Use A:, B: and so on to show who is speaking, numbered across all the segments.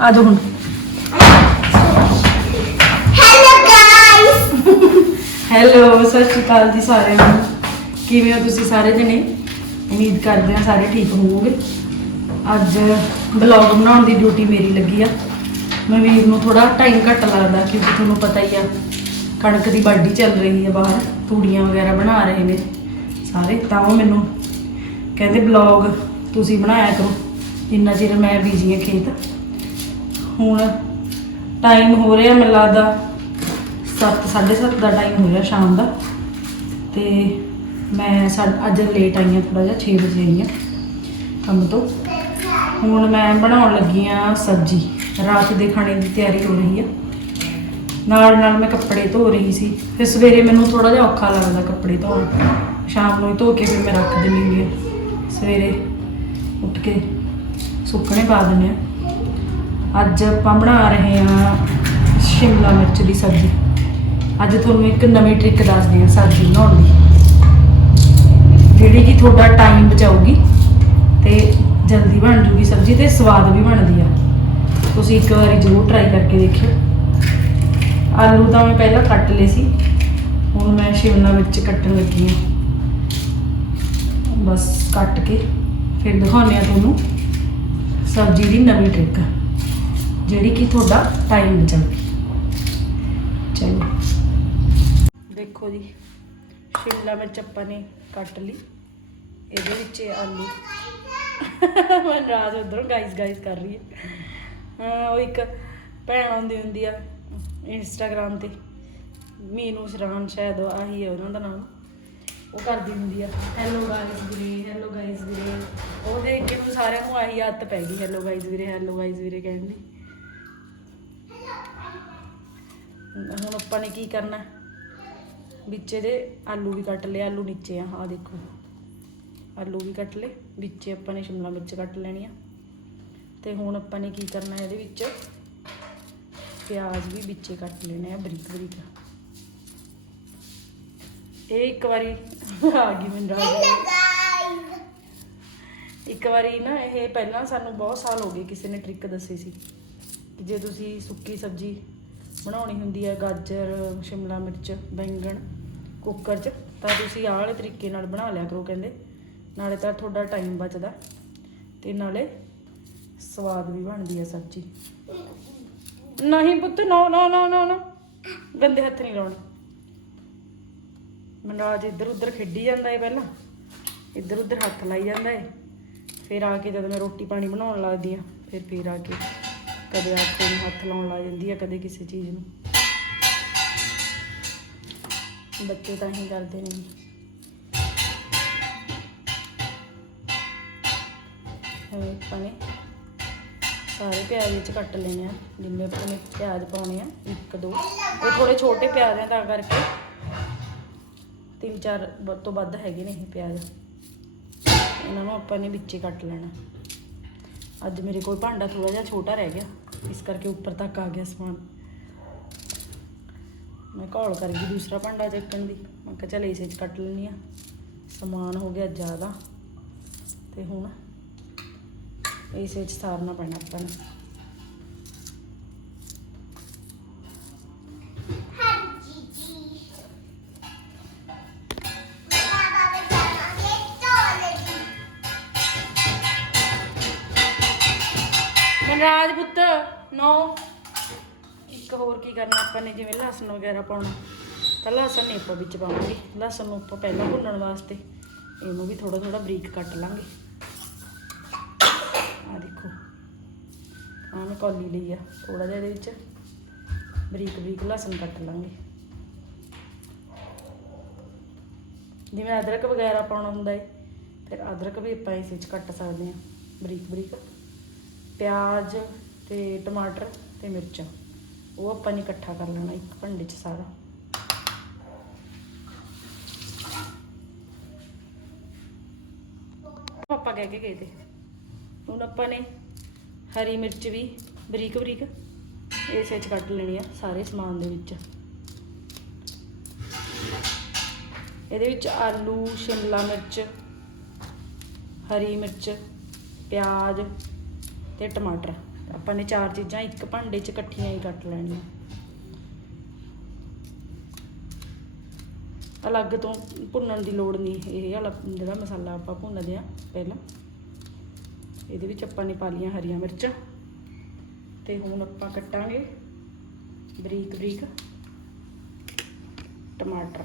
A: ਆ ਜਾਓ ਹੁਣ।
B: ਹੈਲੋ ਗਾਇਸ
A: ਹੈਲੋ ਸਤਿ ਸ਼੍ਰੀ ਅਕਾਲ ਜੀ ਸਾਰਿਆਂ ਨੂੰ। ਕਿਵੇਂ ਹੋ ਤੁਸੀਂ ਸਾਰੇ ਜਣੇ? ਉਮੀਦ ਕਰਦੇ ਹਾਂ ਸਾਰੇ ਠੀਕ ਹੋਵੋਗੇ। ਅੱਜ ਬਲੌਗ ਬਣਾਉਣ ਦੀ ਡਿਊਟੀ ਮੇਰੀ ਲੱਗੀ ਆ। ਮੈਂ ਵੀਰ ਨੂੰ ਥੋੜਾ ਟਾਈਮ ਘੱਟ ਲੱਗਦਾ ਕਿਉਂਕਿ ਤੁਹਾਨੂੰ ਪਤਾ ਹੀ ਆ ਕਣਕ ਦੀ ਵਾਢੀ ਚੱਲ ਰਹੀ ਹੈ ਬਾਹਰ। ਤੂੜੀਆਂ ਵਗੈਰਾ ਬਣਾ ਰਹੇ ਨੇ ਸਾਰੇ। ਤਾਂ ਉਹ ਮੈਨੂੰ ਕਹਿੰਦੇ ਬਲੌਗ ਤੁਸੀਂ ਬਣਾਇਆ ਕਰੋ। ਜਿੰਨਾ ਚਿਰ ਮੈਂ ਬੀਜੀ ਹਾਂ ਖੇਤ। ਹੁਣ ਟਾਈਮ ਹੋ ਰਿਹਾ ਮੈਨੂੰ ਲੱਗਦਾ 7 7:30 ਦਾ ਟਾਈਮ ਹੋ ਰਿਹਾ ਸ਼ਾਮ ਦਾ। ਤੇ ਮੈਂ ਸਾ- ਅੱਜ ਲੇਟ ਆਈ ਹਾਂ ਥੋੜਾ ਜਿਹਾ 6 ਵਜੇ ਆਈ ਹਾਂ ਕੰਮ ਤੋਂ। ਹੁਣ ਮੈਂ ਬਣਾਉਣ ਲੱਗੀ ਆ ਸਬਜ਼ੀ। ਰਾਤ ਦੇ ਖਾਣੇ ਦੀ ਤਿਆਰੀ ਹੋ ਰਹੀ ਆ। ਨਾਲ ਨਾਲ ਮੈਂ ਕੱਪੜੇ ਧੋ ਰਹੀ ਸੀ। ਫਿਰ ਸਵੇਰੇ ਮੈਨੂੰ ਥੋੜਾ ਜਿਹਾ ਔਖਾ ਲੱਗਦਾ ਕੱਪੜੇ ਧੋਣ। ਸ਼ਾਮ ਨੂੰ ਹੀ ਧੋ ਕੇ ਫਿਰ ਮੈਂ ਰੱਖ ਦਿੰਦੀ ਹੁੰਦੀ ਆ ਸਵੇਰੇ ਉੱਠ ਕੇ ਸੁੱਕਣੇ ਪਾ ਦਿੰਦੇ ਆ ਅੱਜ ਆਪਾਂ ਬਣਾ ਰਹੇ ਹਾਂ ਸ਼ਿਮਲਾ ਮਿਰਚ ਦੀ ਸਬਜ਼ੀ। ਅੱਜ ਤੁਹਾਨੂੰ ਇੱਕ ਨਵੀਂ ਟ੍ਰਿਕ ਦੱਸਦੇ ਹਾਂ ਸਬਜ਼ੀ ਬਣਾਉਣ ਦੀ। ਜਿਹੜੀ ਕਿ ਤੁਹਾਡਾ ਟਾਈਮ ਬਚਾਊਗੀ ਤੇ ਜਲਦੀ ਬਣ ਜੂਗੀ ਸਬਜ਼ੀ ਤੇ ਸਵਾਦ ਵੀ ਬਣਦੀ ਆ। ਤੁਸੀਂ ਇੱਕ ਵਾਰੀ ਜ਼ਰੂਰ ਟਰਾਈ ਕਰਕੇ ਦੇਖਿਓ। ਆਲੂ ਤਾਂ ਮੈਂ ਪਹਿਲਾਂ ਕੱਟ ਲਏ ਸੀ, ਹੁਣ ਮੈਂ ਸ਼ਿਮਲਾ ਮਿਰਚ ਕੱਟਣ ਲੱਗੀ ਹਾਂ। ਬਸ ਕੱਟ ਕੇ ਫਿਰ ਦਿਖਾਉਂਦੇ ਆ ਤੁਹਾਨੂੰ ਸਬਜ਼ੀ ਦੀ ਨਵੀਂ ਟ੍ਰਿਕ ਜਿਹੜੀ ਕਿ ਤੁਹਾਡਾ ਟਾਈਮ ਬਚਾਊਗੀ ਚਲੋ ਦੇਖੋ ਜੀ ਸ਼ਿਮਲਾ ਮਿਰਚ ਆਪਾਂ ਨੇ ਕੱਟ ਲਈ। ਇਹਦੇ ਵਿੱਚ ਇਹ ਆਲੂ। ਮੈਂ ਰਾਜ ਉਧਰੋਂ ਗਾਈਸ ਗਾਈਸ ਕਰ ਰਹੀ ਹੈ। ਹਾਂ, ਉਹ ਇੱਕ ਭੈਣ ਆਉਂਦੀ ਹੁੰਦੀ ਆ ਇੰਸਟਾਗ੍ਰam ਤੇ। ਮੀਨੂ ਸ਼ਰਾਨ ਸ਼ਾਇਦ ਉਹ ਆਹੀ ਹੈ ਉਹਨਾਂ ਦਾ ਨਾਮ। ਉਹ ਕਰਦੀ ਹੁੰਦੀ ਆ। ਹੈਲੋ ਗਾਈਸ ਵੀਰੇ ਹੈਲੋ ਗਾਈਸ ਵੀਰੇ। ਉਹ ਦੇਖ ਕੇ ਮੈਨੂੰ ਸਾਰਿਆਂ ਨੂੰ ਆਹੀ ਆਦਤ ਪੈ ਗਈ। ਹੈਲੋ ਗਾਈਸ ਵੀਰੇ ਹੈਲੋ ਗਾਈਸ ਵੀਰੇ ਕਹਿਣ ਦੀ। ਹੁਣ ਆਪਾਂ ਨੇ ਕੀ ਕਰਨਾ? ਵਿੱਚ ਇਹਦੇ ਆਲੂ ਵੀ ਕੱਟ ਲਏ, ਆਲੂ ਨੀਚੇ ਆ ਹਾਂ ਦੇਖੋ। ਆਲੂ ਵੀ ਕੱਟ ਲਏ, ਵਿੱਚ ਆਪਾਂ ਨੇ ਸ਼ਿਮਲਾ ਮਿਰਚ ਕੱਟ ਲੈਣੀ ਆ। ਤੇ ਹੁਣ ਆਪਾਂ ਨੇ ਕੀ ਕਰਨਾ ਇਹਦੇ ਵਿੱਚ? ਪਿਆਜ਼ ਵੀ ਵਿੱਚੇ ਕੱਟ ਲੈਣੇ ਆ, ਬਰੀਕ ਬਰੀਕ। ਇਹ ਇੱਕ ਵਾਰੀ ਆ ਗਈ ਮੈਨੂੰ ਰਾਜ ਇੱਕ ਵਾਰੀ ਨਾ ਇਹ ਪਹਿਲਾਂ ਸਾਨੂੰ ਬਹੁਤ ਸਾਲ ਹੋ ਗਏ ਕਿਸੇ ਨੇ ਟ੍ਰਿਕ ਦੱਸੀ ਸੀ ਕਿ ਜੇ ਤੁਸੀਂ ਸੁੱਕੀ ਸਬਜ਼ੀ ਬਣਾਉਣੀ ਹੁੰਦੀ ਹੈ ਗਾਜਰ, ਸ਼ਿਮਲਾ ਮਿਰਚ, ਬੈਂਗਣ, ਕੁੱਕਰ 'ਚ। ਤਾਂ ਤੁਸੀਂ ਆਹ ਵਾਲੇ ਤਰੀਕੇ ਨਾਲ ਬਣਾ ਲਿਆ ਕਰੋ ਕਹਿੰਦੇ। ਨਾਲੇ ਤਾਂ ਤੁਹਾਡਾ ਟਾਈਮ ਬਚਦਾ। ਤੇ ਨਾਲੇ ਸਵਾਦ ਵੀ ਬਣਦੀ ਹੈ ਸਬਜ਼ੀ। ਨਹੀਂ ਪੁੱਤ, ਨੋ ਨੋ ਨੋ ਨੋ ਨੋ। ਗੰਦੇ ਹੱਥ ਨਹੀਂ ਲਾਉਣੇ। ਮਨਰਾਜ ਇੱਧਰ ਉੱਧਰ ਖੇਡੀ ਜਾਂਦਾ ਏ ਪਹਿਲਾਂ। ਇੱਧਰ ਉੱਧਰ ਹੱਥ ਲਾਈ ਜਾਂਦਾ ਏ। ਫਿਰ ਆ ਕੇ ਜਦੋਂ ਮੈਂ ਰੋਟੀ ਪਾਣੀ ਬਣਾਉਣ ਲੱਗਦੀ ਆ ਫਿਰ ਫਿਰ ਆ ਕੇ। ਕਦੇ ਆਟੇ ਨੂੰ ਹੱਥ ਲਾਉਣ ਲੱਗ ਜਾਂਦੀ ਆ, ਕਦੇ ਕਿਸੇ ਚੀਜ਼ ਨੂੰ। ਬੱਚੇ ਤਾਂ ਹੀ ਕਰਦੇ ਨੇ ਹੁਣ ਆਪਾਂ ਨੇ ਸਾਰੇ ਪਿਆਜ਼ ਵਿੱਚ ਕੱਟ ਲੈਣੇ ਆ, ਜਿੰਨੇ ਆਪਾਂ ਨੇ ਪਿਆਜ਼ ਪਾਉਣੇ ਆ, ਇੱਕ, ਦੋ। ਇਹ ਥੋੜੇ ਛੋਟੇ ਪਿਆਜ਼ ਆ ਤਾਂ ਕਰਕੇ ਤਿੰਨ, ਚਾਰ ਵੱਧ ਤੋਂ ਵੱਧ ਹੈਗੇ ਨੇ ਇਹ ਪਿਆਜ਼। ਇਹਨਾਂ ਨੂੰ ਆਪਾਂ ਨੇ ਵਿੱਚੇ ਕੱਟ ਲੈਣਾ। ਅੱਜ ਮੇਰੇ ਕੋਲ ਭਾਂਡਾ ਥੋੜਾ ਜਿਹਾ ਛੋਟਾ ਰਹਿ ਗਿਆ। ਇਸ ਕਰਕੇ ਉੱਪਰ ਤੱਕ ਆ ਗਿਆ ਸਮਾਨ। ਮੈਂ ਕਾਲ ਕਰ ਗਈ ਦੂਸਰਾ ਭਾਂਡਾ ਚੱਕਣ ਦੀ। ਮੈਂ ਕਿਹਾ ਚੱਲ ਇਸੇ 'ਚ ਕੱਟ ਲੈਣੀ ਆ ਸਮਾਨ ਹੋ ਗਿਆ ਜ਼ਿਆਦਾ। ਤੇ ਹੁਣ ਇਸੇ 'ਚ ਸਾਰਨਾ ਪੈਣਾ ਆਪਾਂ ਨੂੰ। 9 ਇੱਕ ਹੋਰ ਕੀ ਕਰਨਾ ਆਪਾਂ ਨੇ, ਜਿਵੇਂ ਲਸਣ ਵਗੈਰਾ ਪਾਉਣਾ। ਤਾਂ ਲਸਣ ਨਹੀਂ ਆਪਾਂ ਵਿੱਚ ਪਾਵਾਂਗੇ। ਲਸਣ ਨੂੰ ਆਪਾਂ ਪਹਿਲਾਂ ਭੁੰਨਣ ਵਾਸਤੇ ਇਹਨੂੰ ਵੀ ਥੋੜਾ ਥੋੜਾ ਬਰੀਕ ਕੱਟ ਲਾਂਗੇ। ਆ ਦੇਖੋ। ਆਹ ਮੈਂ ਕੌਲੀ ਲਈ ਆ। ਥੋੜਾ ਜਿਹਾ ਇਹਦੇ ਵਿੱਚ ਬਰੀਕ ਬਰੀਕ ਲਸਣ ਕੱਟ ਲਾਂਗੇ। ਜਿਵੇਂ ਅਦਰਕ ਵਗੈਰਾ ਪਾਉਣਾ ਹੁੰਦਾ ਹੈ ਫਿਰ ਅਦਰਕ ਵੀ ਆਪਾਂ ਇਸ ਵਿੱਚ ਕੱਟ ਸਕਦੇ ਹਾਂ। ਬਰੀਕ ਬਰੀਕ। ਪਿਆਜ਼ ਤੇ ਟਮਾਟਰ ਤੇ ਮਿਰਚਾਂ। ਉਹ ਆਪਾਂ ਨੇ ਇਕੱਠਾ ਕਰ ਲੈਣਾ, ਇੱਕ ਭਾਂਡੇ 'ਚ ਸਾਰਾ। ਉਹ ਆਪਾਂ ਕਹਿ ਕੇ ਗਏ ਤੇ। ਹੁਣ ਆਪਾਂ ਨੇ ਹਰੀ ਮਿਰਚ ਵੀ ਬਰੀਕ ਬਰੀਕ ਇਸ ਵਿੱਚ ਕੱਟ ਲੈਣੀ ਆ, ਸਾਰੇ ਸਮਾਨ ਦੇ ਵਿੱਚ। ਇਹਦੇ ਵਿੱਚ ਆਲੂ, ਸ਼ਿਮਲਾ ਮਿਰਚ, ਹਰੀ ਮਿਰਚ, ਪਿਆਜ਼ ਤੇ ਟਮਾਟਰ। ਆਪਾਂ ਨੇ ਚਾਰ ਚੀਜ਼ਾਂ ਇੱਕ ਭਾਂਡੇ 'ਚ ਇਕੱਠੀਆਂ ਹੀ ਕੱਟ ਲੈਣੀਆਂ। ਅਲੱਗ ਤੋਂ ਭੁੰਨਣ ਦੀ ਲੋੜ ਨਹੀਂ ਇਹ ਵਾਲਾ ਜਿਹੜਾ ਮਸਾਲਾ ਆਪਾਂ ਭੁੰਨਦੇ ਆ ਪਹਿਲਾਂ ਇਹਦੇ ਵਿੱਚ ਆਪਾਂ ਨੇ ਪਾ ਲਈਆਂ ਹਰੀਆਂ ਮਿਰਚਾਂ ਤੇ ਹੁਣ ਆਪਾਂ ਕੱਟਾਂਗੇ ਬਰੀਕ ਬਰੀਕ ਟਮਾਟਰ।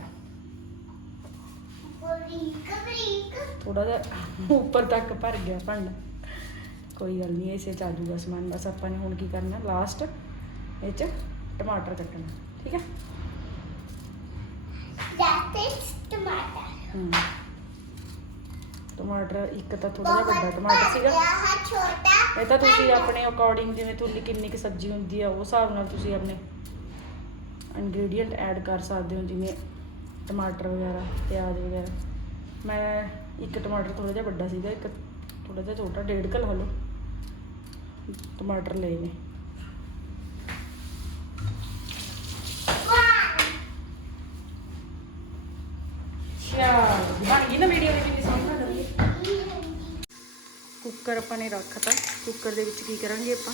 B: ਬਰੀਕ ਬਰੀਕ।
A: ਥੋੜਾ ਜਿਹਾ ਉੱਪਰ ਤੱਕ ਭਰ ਗਿਆ ਭਾਂਡਾ। ਕੋਈ ਗੱਲ ਨਹੀਂ ਇਸੇ ਚ ਆ ਜਾਊਗਾ ਸਮਾਨ ਬਸ ਆਪਾਂ ਨੇ ਹੁਣ ਕੀ ਕਰਨਾ ਲਾਸਟ ਇਹ ਚ ਟਮਾਟਰ ਕੱਟਣਾ ਠੀਕ ਹੈ
B: tomato.
A: ਹਮ। ਟਮਾਟਰ ਇੱਕ ਤਾਂ ਥੋੜਾ ਜਿਹਾ ਵੱਡਾ ਟਮਾਟਰ ਸੀਗਾ।
B: ਛੋਟਾ
A: ਇਹ ਤਾਂ ਤੁਸੀਂ ਆਪਣੇ ਅਕੋਰਡਿੰਗ ਜਿਵੇਂ ਤੁਹਾਡੀ ਕਿੰਨੀ ਕੁ ਸਬਜ਼ੀ ਹੁੰਦੀ ਆ ਉਸ ਹਿਸਾਬ ਨਾਲ ਤੁਸੀਂ ਆਪਣੇ ਇਨਗਰੀਡੀਅੰਟ ਐਡ ਕਰ ਸਕਦੇ ਹੋ ਜਿਵੇਂ ਟਮਾਟਰ ਵਗੈਰਾ ਪਿਆਜ਼ ਵਗੈਰਾ। ਮੈਂ ਇੱਕ ਟਮਾਟਰ ਥੋੜਾ ਜਿਹਾ ਵੱਡਾ ਸੀਗਾ ਇੱਕ ਥੋੜਾ ਜਿਹਾ ਛੋਟਾ ਡੇਢ ਕਲ। ਹਲੋ ਟਮਾਟਰ ਲਏ ਨੇ। ਬਣ ਗਈ ਨਾ ਵੀਡੀਓ ਵਿੱਚ ਕਿੰਨੀ ਸੋਹਣੀ ਲੱਗ ਕੁੱਕਰ ਆਪਾਂ ਨੇ ਰੱਖਤਾ। ਕੁੱਕਰ ਦੇ ਵਿੱਚ ਕੀ ਕਰਾਂਗੇ ਆਪਾਂ?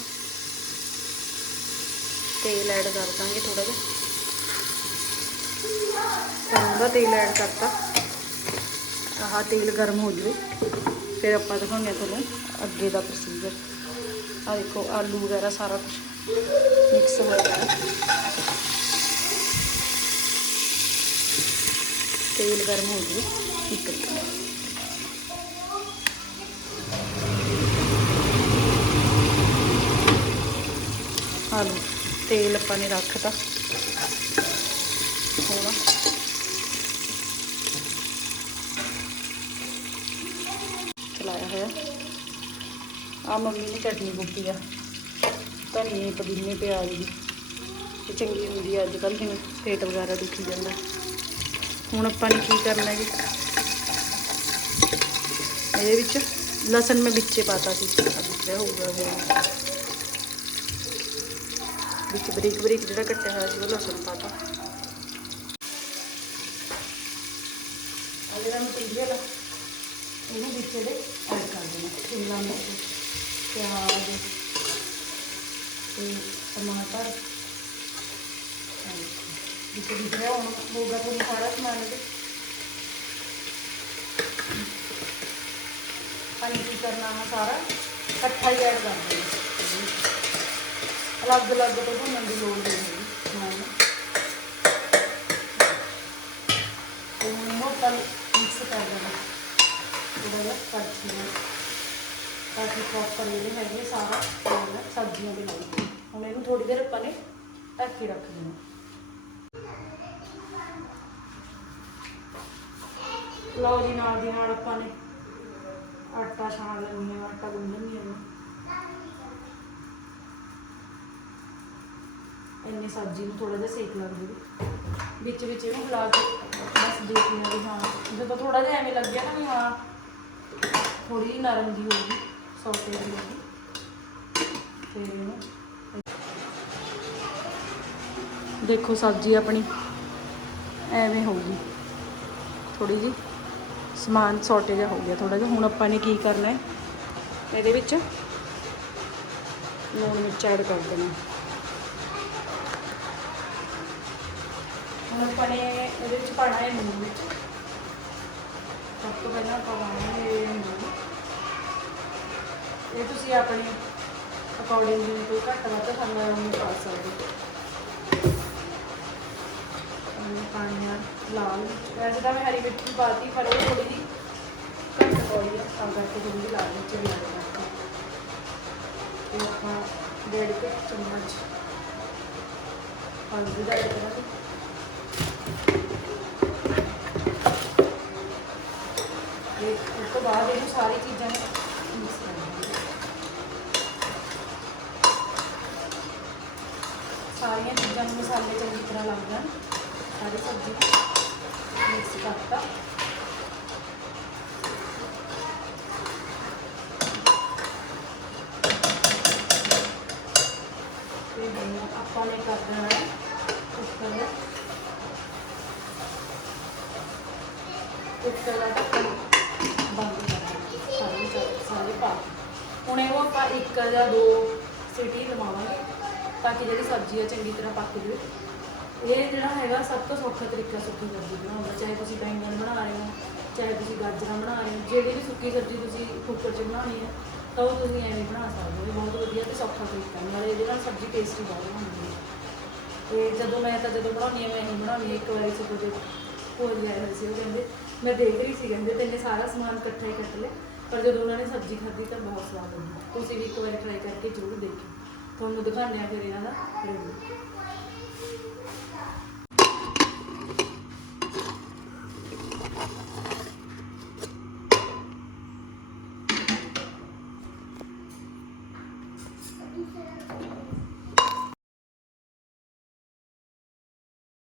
A: ਤੇਲ ਐਡ ਕਰ ਦਾਂਗੇ ਥੋੜਾ ਜਿਹਾ। ਸਰੋਂ ਦਾ ਤੇਲ ਐਡ ਕਰਤਾ। ਆਹ ਤੇਲ ਗਰਮ ਹੋ ਜਵੇ। ਫਿਰ ਆਪਾਂ ਦਿਖਾਉਂਦੇ ਹਾਂ ਤੁਹਾਨੂੰ ਅੱਗੇ ਦਾ ਪ੍ਰੋਸੀਜਰ ਆ ਦੇਖੋ, ਆਲੂ ਵਗੈਰਾ ਸਾਰਾ ਕੁਝ ਮਿਕਸ ਹੋ ਗਿਆ। ਤੇਲ ਗਰਮ ਹੋ ਜਵੇ ਇੱਕ ਮਿੰਟ। ਆਲੂ, ਤੇਲ ਆਪਾਂ ਨੇ ਰੱਖਤਾ। ਥੋੜਾ ਚਲਾਇਆ ਹੋਇਆ ਆ ਮੰਮੀ ਨੇ ਚਟਨੀ ਕੁੱਟੀ ਆ। ਧਨੀਏ, ਪੁਦੀਨੇ, ਪਿਆਜ਼ ਦੀ। ਇਹ ਚੰਗੀ ਹੁੰਦੀ ਆ ਅੱਜ ਕੱਲ੍ਹ ਜਿਵੇਂ ਪੇਟ ਵਗੈਰਾ ਦੁਖੀ ਜਾਂਦਾ। ਹੁਣ ਆਪਾਂ ਨੇ ਕੀ ਕਰਨਾ ਜੀ? ਇਹਦੇ ਵਿੱਚ ਲਸਣ ਮੈਂ ਵਿੱਚੇ ਪਾਤਾ ਸੀ। ਆ ਦਿੱਤਾ ਹੋਊਗਾ ਇਹ। ਵਿੱਚ ਬਰੀਕ ਬਰੀਕ ਜਿਹੜਾ ਕੱਟਿਆ ਹੋਇਆ ਸੀ, ਉਹ ਲਸਣ ਪਾਤਾ। ਆ ਜਿਹੜਾ ਮਟੀਰੀਅਲ ਇਹਨੂੰ ਵਿੱਚ ਇਹਦੇ ਐਡ ਕਰ ਦੇਣਾ, ਸ਼ਿਮਲਾ ਮਿਰਚ। ਪਿਆਜ਼ ਤੇ ਟਮਾਟਰ ਆਹ ਦੇਖੋ। ਵਿੱਚ ਹੁਣ ਹੋਊਗਾ ਤੁਹਾਨੂੰ ਸਾਰਾ ਸਮਾਨ ਇਹਦੇ ਪਾਣੀ ਕੀ ਕਰਨਾ ਹੈ ਸਾਰਾ ਇਕੱਠਾ ਹੀ ਐਡ ਕਰ ਦੇਣਾ ਅਲੱਗ ਅਲੱਗ ਤੋਂ ਭੁੰਨਣ ਦੀ ਲੋੜ ਨਹੀਂ ਹੈਗੀ ਸਮਾਨ ਨੂੰ ਤੇ ਹੁਣ ਇਹਨੂੰ ਮਿਕਸ ਕਰ ਦੇਣਾ ਥੋੜਾ ਜਿਹਾ ਕਰਛੀ ਨਾਲ ਤਾਂ ਕਿ ਪ੍ਰੋਪਰ ਇਹਦੇ ਹੈਗੇ ਸਾਰਾ ਤੇਲ ਸਬਜ਼ੀਆਂ ਦੇ ਨਾਲ ਹੁਣ ਇਹਨੂੰ ਥੋੜੀ ਦੇਰ ਆਪਾਂ ਨੇ ਢੱਕੀ ਕੇ ਰੱਖ ਦੇਣਾ। ਲਓ ਜੀ, ਨਾਲ ਦੀ ਨਾਲ ਆਪਾਂ ਨੇ ਆਟਾ ਛਾਣ ਲੈਣੀ ਆ ਆਟਾ ਗੁੰਨਣੀ ਆ ਇੰਨੀ ਸਬਜ਼ੀ ਨੂੰ ਥੋੜਾ ਜਿਹਾ ਸੇਕ ਲੱਗ ਜੂਗਾ ਵਿੱਚ ਵਿੱਚ ਇਹਨੂੰ ਹਿਲਾ ਕੇ ਬਸ ਦੇਖ ਲਿਆ ਵੀ ਹਾਂ। ਜਦੋਂ ਥੋੜਾ ਜਿਹਾ ਐਵੇਂ ਲੱਗਿਆ ਨਾ ਵੀ ਹਾਂ ਥੋੜੀ ਜਿਹੀ ਨਰਮ ਦੀ ਹੋਊਗੀ ਸੌਟੇ ਦੀ ਤੇ ਦੇਖੋ ਸਬਜ਼ੀ ਆਪਣੀ, ਐਵੇਂ ਹੋ ਗਈ। ਥੋੜੀ ਜੀ ਸਮਾਨ ਸੌਟੇ ਜਿਹਾ ਹੋ ਗਿਆ ਥੋੜਾ ਜਿਹਾ। ਹੁਣ ਆਪਾਂ ਨੇ ਕੀ ਕਰਨਾ ਹੈ? ਇਹਦੇ ਵਿੱਚ ਲੂਣ ਮਿਰਚ ਐਡ ਕਰ ਦੇਣਾ। ਹੁਣ ਆਪਾਂ ਨੇ ਇਹਦੇ ਵਿੱਚ ਪਾਣਾ ਹੈ ਲੂਣ ਵਿੱਚ ਸਭ ਤੋਂ ਪਹਿਲਾਂ ਆਪਾਂ ਪਾਵਾਂਗੇ ਇਹ ਤੁਸੀਂ ਆਪਣੇ ਅਕੋਰਡਿੰਗ ਜਿਵੇਂ ਕੋਈ ਘੱਟ ਵੱਧ ਖਾਂਦਾ ਹੈ ਉਹਨੂੰ ਪਾ ਸਕਦੇ ਹੋ। ਉਹਨੂੰ ਪਾਣੀ ਨਾਲ ਲਾਲ। ਵੈਸੇ ਤਾਂ ਮੈਂ ਹਰੀ ਮਿਰਚ ਪਾਤੀ, ਪਰ ਉਹ ਥੋੜੀ ਜਿਹੀ ਘੱਟ ਪਾਈ ਆ, ਤਾਂ ਕਰਕੇ ਥੋੜੀ ਲਾਲ ਮਿਰਚ ਵੀ ਐਡ ਤੇ ਆਪਾਂ ਡੇਢ ਕੁ ਚਮਚ ਹਲਦੀ ਦਾ ਐਡ ਕਰਾਂਗੇ ਉਸ ਤੋਂ ਬਾਅਦ ਇਹਨੂੰ ਸਾਰੀ ਚੀਜ਼ਾਂ ਨੂੰ ਮਿਕਸ ਕਰਾਂਗੇ ਸਾਰੀਆਂ ਚੀਜ਼ਾਂ ਨੂੰ ਮਸਾਲੇ ਚੰਗੀ ਤਰ੍ਹਾਂ ਲੱਗ ਜਾਣ ਸਾਰੀ ਸਬਜ਼ੀ ਮਿਕਸ ਕਰਤਾ। ਤੇ ਹੁਣ ਆਪਾਂ ਨੇ ਕਰ ਦੇਣਾ ਹੈ ਕੁੱਕਰ ਦਾ ਕੁੱਕਰ ਦਾ ਢੱਕਣ ਬੰਦ ਕਰ ਸਾਰੇ ਸਾਰੇ- ਪਾ ਹੁਣ ਇਹਨੂੰ ਆਪਾਂ ਇੱਕ ਜਾਂ ਦੋ ਸਿਟੀ ਲਵਾਵਾਂਗੇ। ਤਾਂ ਕਿ ਜਿਹੜੀ ਸਬਜ਼ੀ ਆ ਚੰਗੀ ਤਰ੍ਹਾਂ ਪੱਕ ਜਾਵੇ। ਇਹ ਜਿਹੜਾ ਹੈਗਾ ਸਭ ਤੋਂ ਸੌਖਾ ਤਰੀਕਾ ਸੁੱਕੀ ਸਬਜ਼ੀ ਬਣਾਉਣ ਦਾ, ਚਾਹੇ ਤੁਸੀਂ ਬੈਂਗਣ ਬਣਾ ਰਹੇ ਹੋ, ਚਾਹੇ ਤੁਸੀਂ ਗਾਜਰਾਂ ਬਣਾ ਰਹੇ ਹੋ, ਜਿਹੜੀ ਵੀ ਸੁੱਕੀ ਸਬਜ਼ੀ ਤੁਸੀਂ ਕੁੱਕਰ 'ਚ ਬਣਾਉਣੀ ਹੈ ਤਾਂ ਉਹ ਤੁਸੀਂ ਐਵੇਂ ਬਣਾ ਸਕਦੇ ਹੋ। ਇਹ ਬਹੁਤ ਵਧੀਆ ਤੇ ਸੌਖਾ ਤਰੀਕਾ ਹੈ। ਨਾਲੇ ਇਹਦੇ ਨਾਲ ਸਬਜ਼ੀ ਟੇਸਟੀ ਬਹੁਤ ਬਣਦੀ ਹੈ। ਤੇ ਜਦੋਂ ਮੈਂ ਤਾਂ ਜਦੋਂ ਬਣਾਉਣੀ ਹੈ, ਮੈਂ ਇਹ ਬਣਾਉਣੀ ਇੱਕ ਵਾਰੀ ਸਗੋਂ ਦੇ ਭੋਜ ਲਿਆਏ ਹੋਏ ਸੀ ਉਹ ਕਹਿੰਦੇ, ਮੈਂ ਦੇਖ ਰਹੀ ਸੀ ਕਹਿੰਦੇ ਤੈਨੇ ਸਾਰਾ ਸਮਾਨ ਇਕੱਠਾ ਹੀ ਕੱਟ ਲਿਆ। ਪਰ ਜਦੋਂ ਉਹਨਾਂ ਨੇ ਸਬਜ਼ੀ ਖਾਧੀ ਤਾਂ ਬਹੁਤ ਸਵਾਦ ਲੱਗੀ ਤੁਸੀਂ ਵੀ ਇੱਕ ਵਾਰੀ ਟਰਾਈ ਕਰਕੇ ਜ਼ਰੂਰ ਦੇਖਿਓ। ਤੁਹਾਨੂੰ ਦਿਖਾਣੇ ਆ ਫਿਰ ਇਹਨਾਂ ਦਾ ਰਿਵਿਊ